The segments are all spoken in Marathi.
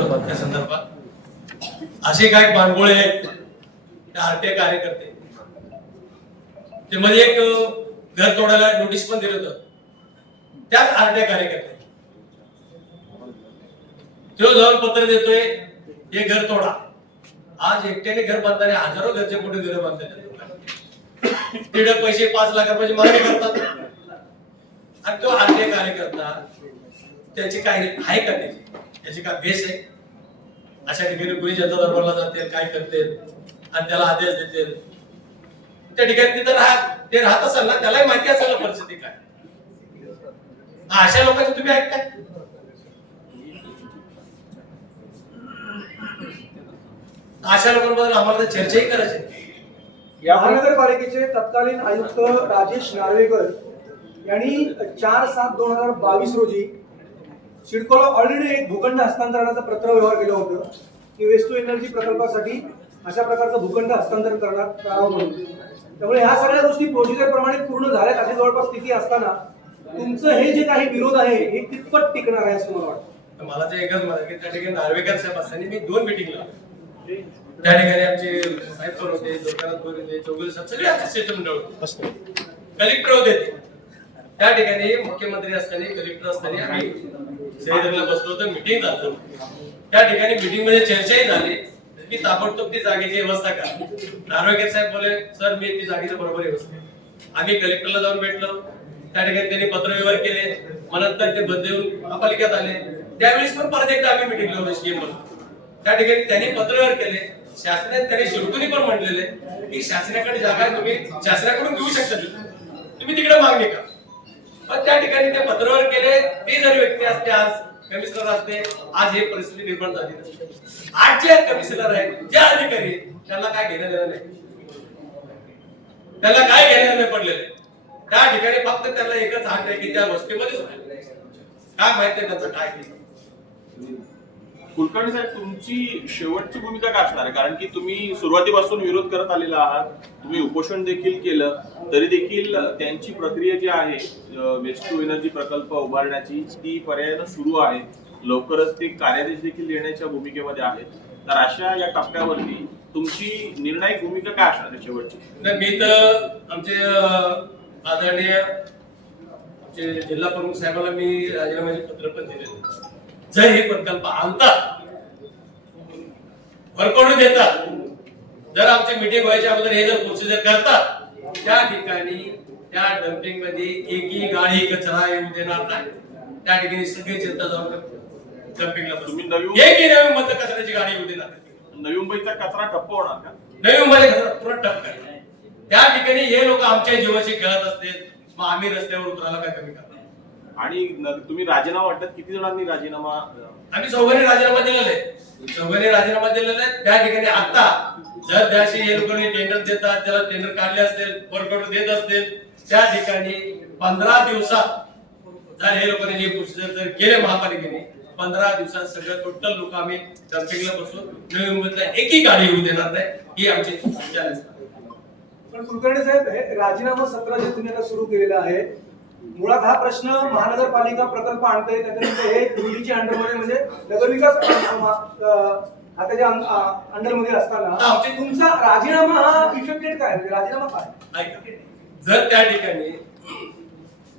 त्या संदर्भात असे काही बांडगोळे आहेत आरटीआय कार्यकर्ते ते मध्ये एक घर तोडायला नोटीस पण दिलं होतं त्याच आरटीआय कार्यकर्ते तो जाऊन पत्र देतोय हे घर तोडा. आज एकट्याने घर बांधणारे हजारो घरचे मोठे घर बांधतात तिकडे पैसे 5 लाख रुपयाची मागणी करतात आणि तो आरटीआय कार्यकर्ता त्याची काय आहे का त्याची काय बेस आहे. अशा ठिकाणी पोलीस जनता दरबारला जाते काय करते आणि त्याला आदेश देते त्या ठिकाणी तिथं ते राहत असेल ना त्यालाही माहिती असेल ना परिस्थिती काय. अशा लोकांचे तुम्ही ऐकताय अशा लोकांबद्दल आम्हाला चर्चाही करायची. या महानगरपालिकेचे तत्कालीन आयुक्त राजेश नार्वेकर यांनी 4/7/2022 रोजी सिडकोला ऑलरेडी एक भूखंड हस्तांतरणाचं पत्रव्यवहार केलं होतं की वेस्ट टू एनर्जी प्रकल्पासाठी अशा प्रकारचं भूखंड हस्तांतरण करण्यात करावं म्हणून. त्यामुळे ह्या सगळ्या गोष्टी प्रोसिजर प्रमाणे पूर्ण झाल्यात अशी जवळपास स्थिती असताना तुमचं हे जे काही विरोध आहे हे कितपत टिकणार आहे असं मला वाटतं. मला ते एकच म्हणायचं की त्या ठिकाणी नार्वेकर साहेब असताना मी 2 मीटिंगला त्या ठिकाणी आमचे साहेब पण होते दोघांना होते चौगुले साहेब सगळे आमचे सिस्टम होते कलेक्टर होते त्या ठिकाणी मुख्यमंत्री असताना कलेक्टर असताना आम्ही सह्याद्रीला बसलो होतो मीटिंग झालं त्या ठिकाणी मीटिंग मध्ये चर्चाही झाली की ताबडतोब ती जागेची व्यवस्था करा. नार्वेकर साहेब बोले सर मी ती जागेची बरोबर व्यवस्था आम्ही कलेक्टरला जाऊन भेटलो त्या ठिकाणी त्यांनी पत्रव्यवहार केले मग नंतर ते बदलून महापालिकेत आले त्यावेळेस पण परत एकदा आम्ही मीटिंग लावली स्कीम त्या ठिकाणी त्यांनी पत्रव्यवहार केले शासनाने त्याने शिरकुनी पण म्हटलेले की शासनाकडे जागा तुम्ही शासनाकडून घेऊ शकता तुम्ही तिकडे मागणी करा. पण त्या ठिकाणी ते पत्रव्यवहार केले ते जर व्यक्ती असते आज कमिशनर असते आज ही परिस्थिती निर्माण झाली नसते. आज जे कमिशनर आहेत ज्या अधिकारी त्यांना काय घेणं देणं नाही त्याला काय घेणं देणं पडलेलं त्या ठिकाणी फक्त त्याला एकच हात आहे की त्या वस्तीमध्येच काय माहिती आहे त्याचं काय केलं. कुलकर्णी साहेब तुमची शेवटची भूमिका काय असणार आहे कारण की तुम्ही सुरुवातीपासून विरोध करत आलेला आहात तुम्ही उपोषण देखील केलं तरी देखील त्यांची प्रक्रिया जी आहे वेस्ट टू एनर्जी प्रकल्प उभारण्याची ती पर्यायानं सुरू आहे लवकरच ते कार्यादेश देखील देण्याच्या भूमिकेमध्ये आहेत. तर अशा या टप्प्यावरती तुमची निर्णायक भूमिका काय असणार आहे शेवटची. मी तर आमचे आदरणीय आमचे जिल्हा प्रमुख साहेबांना मी राजीनाम्याचे पत्र पण दिले जर हे प्रकल्प आणतात वर्कआउट देतात जर आमची मीटिंग व्हायच्या अगोदर हे जर प्रोसिजर करतात त्या ठिकाणी त्या डम्पिंग मध्ये एकही गाडी कचरा येऊ देणार नाही त्या ठिकाणी सगळी जनता जाऊन डम्पिंगला तुम्ही एकही नवी मुंबईत कचऱ्याची गाडी येऊ देणार नवी मुंबईचा कचरा ठप्प होणार का. नवी मुंबईचा कचरा पूर्ण ठप्प करणार त्या ठिकाणी हे लोक आमच्या जीवाशी खेळत असतील मग आम्ही रस्त्यावर उतरायला काय कमी करणार. आणि तुम्ही राजीनामा वाटतात किती जणांनी राजीनामा आम्ही चौघांनी राजीनामा दिलेला आहे चौघांनी राजीनामा दिलेला आहे त्या ठिकाणी आता जर त्याशी हे लोकांनी टेंडर देतात त्याला टेंडर काढले असतील वर्कआउट देत असतील त्या ठिकाणी 15 दिवसात जर हे लोकांनी जे प्रोसिजर जर केले महापालिकेने 15 दिवसात सगळं टोटल लोक आम्ही डम्पिंगला बसून नवी मुंबईतला एकही गाडी येऊ देणार नाही ही आमची चॅलेंज. पण कुलकर्णी साहेब हे राजीनामा सत्र जे तुम्ही आता सुरू केलेलं आहे मुळात हा प्रश्न महानगरपालिका प्रकल्प आणतोय त्याच्यानंतर हे दिल्लीच्या अंडरमध्ये म्हणजे नगरविकास खात्याच्या अंडरमध्ये असताना तुमचा राजीनामा हा इफेक्टेड काय म्हणजे राजीनामा काय ऐका जर त्या ठिकाणी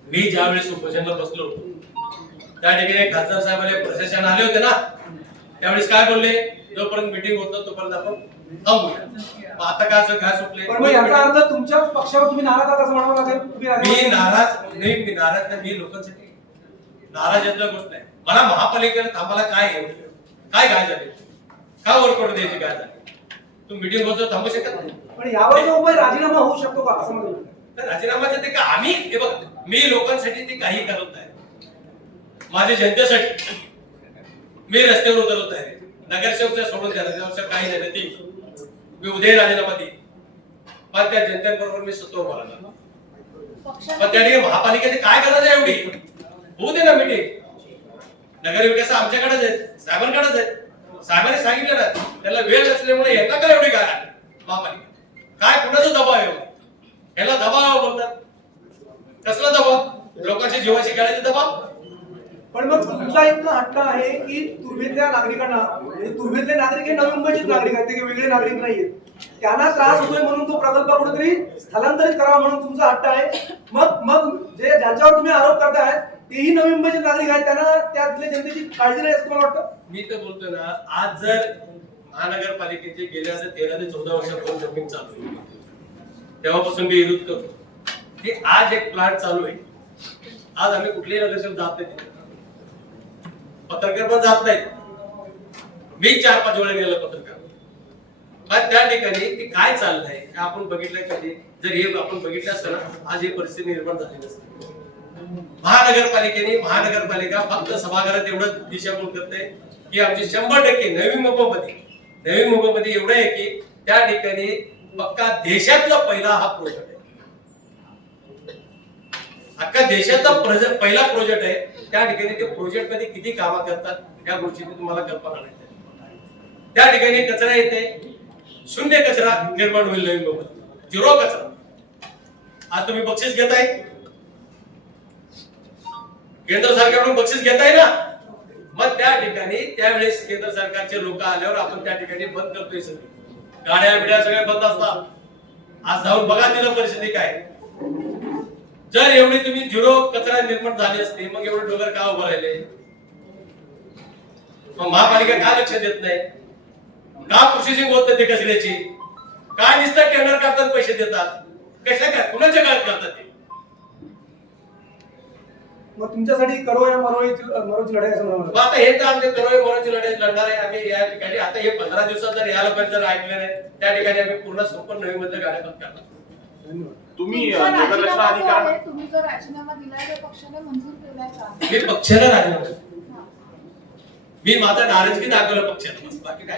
मी ज्यावेळेस उपोषणाला बसलो होतो त्या ठिकाणी खासदार साहेबांनी प्रशासन आले होते ना त्यावेळेस काय बोलले जोपर्यंत मीटिंग होतं तोपर्यंत आपण थांबूया. आता काय असं काय सुटले पण याचा अर्थ तुमच्या पक्षावर तुम्ही नाराज आहात असं म्हणावं लागेल. मी नाराज नाही मी लोकांसाठी नाराज यातला गोष्ट नाही. मला महापालिकेला थांबायला काय काय झाले का वर्कआउट द्यायची काय झाली तुम्ही मीटिंग होतो थांबू शकत नाही. पण यावर उपाय राजीनामा होऊ शकतो का असं म्हणतो. तर राजीनामाचे ते का आम्ही हे बघ मी लोकांसाठी ते काही करत नाही माझ्या जनतेसाठी मी रस्त्यावर उतरत आहे नगरसेवकच्या सोडून द्या नगरसेवक काही नाही ती मी उद्या राजीनामा देईन पण त्या जनतेबरोबर मी स्वतः उभा राहणार. पण त्या ठिकाणी महापालिकेने काय गरज आहे एवढी होऊ दे ना मीटिंग नगरविकास आमच्याकडेच आहेत साहेबांकडेच आहेत साहेबांनी सांगितलं ना त्याला वेळ नसल्यामुळे यांना काय एवढी काय महापालिका काय कुणाचा दबाव आहे याला दबाव बोलतात कसला दबाव लोकांच्या जीवाशी खेळायचा दबाव पण मग तुमचा इतका हट्ट आहे की तुर्भेतल्या नागरिकांना, म्हणजे तुर्भेतले नागरिक हे नवी मुंबईचेच नागरिक आहेत, ते काही वेगळे नागरिक नाहीयेत, त्यांना त्रास होतोय म्हणून तो प्रकल्प कुठेतरी स्थलांतरित करावा म्हणून तुमचा हट्ट आहे. मग मग जे ज्यांच्यावर तुम्ही आरोप करताय तेही नवी मुंबईचे नागरिक आहेत, त्यांना त्यातल्या जनतेची काळजी नाही असं तुम्हाला वाटतं? मी तर बोलतो ना, आज जर महानगरपालिकेचे गेल्या 13 ते 14 वर्षापासून जमीन चालू आहे, तेव्हापासून मी विरोध करतो की आज एक प्लांट चालू आहे. आज आम्ही कुठलेही नगरसेवक जात नाही, पत्रकार पण जात नाहीत. मी 4-5 वेळा गेलो पत्रकार, पण त्या ठिकाणी ते काय चाललंय हे आपण बघितलंय कधी? जर हे आपण बघितलं असतं ना, आज ही परिस्थिती निर्माण झाली नसती. महानगरपालिका फक्त सभागृहात एवढं दिशाभूल करते की आमची 100% नवी मुंबईमध्ये एवढं आहे की त्या ठिकाणी पक्का देशातला पहिला हा प्रोजेक्ट आहे, अख्खा देशातला पहिला प्रोजेक्ट आहे. त्या ठिकाणी ते प्रोजेक्ट मध्ये किती कामं करतात या गोष्टीची तुम्हाला कल्पना नाही. त्या ठिकाणी कचरा येते, शून्य कचरा निर्माण होईल नवी मुंबईत, 0 कचरा. आज तुम्ही बक्षीस घेताय, केंद्र सरकारकडून बक्षीस घेताय ना, मग त्या ठिकाणी त्यावेळेस केंद्र सरकारचे लोक आल्यावर आपण त्या ठिकाणी बंद करतोय. सगळे गाड्या बिड्या सगळे बंद असतात. आज जाऊन बघा तिला परिस्थिती काय. जर एवढी तुम्ही 0 कचरा निर्माण झाली असते, मग एवढे डोंगर का उभं राहिले? मग महापालिका का लक्ष देत नाही? का प्रोसेसिंग होत नाही ते कचऱ्याची? का नुसतं टेंडर करतात, पैसे देतात? कशा काय, कुणाच्या काळात करतात ते? मग तुमच्यासाठी करो या मरोची लढाई असं म्हणा. मग आता हे तर आमचे करोडो मोराची लढाई लढणार आहे आम्ही या ठिकाणी. आता हे 15 दिवसात जर या लोकांनी जर ऐकलं नाही, त्या ठिकाणी आम्ही पूर्ण संपूर्ण नवी मध्ये गाड्या बंद करणार. तुम्ही तुमचा नगररचना राजीनामा जो अधिकार आहे, तुम्ही जो राजीनामा दिलाय तो पक्षाने मंजूर केलाय का? मी पक्षाला राजीनामा, मी माझा नाराजगी दाखवलं पक्षाला, बस बाकी काय.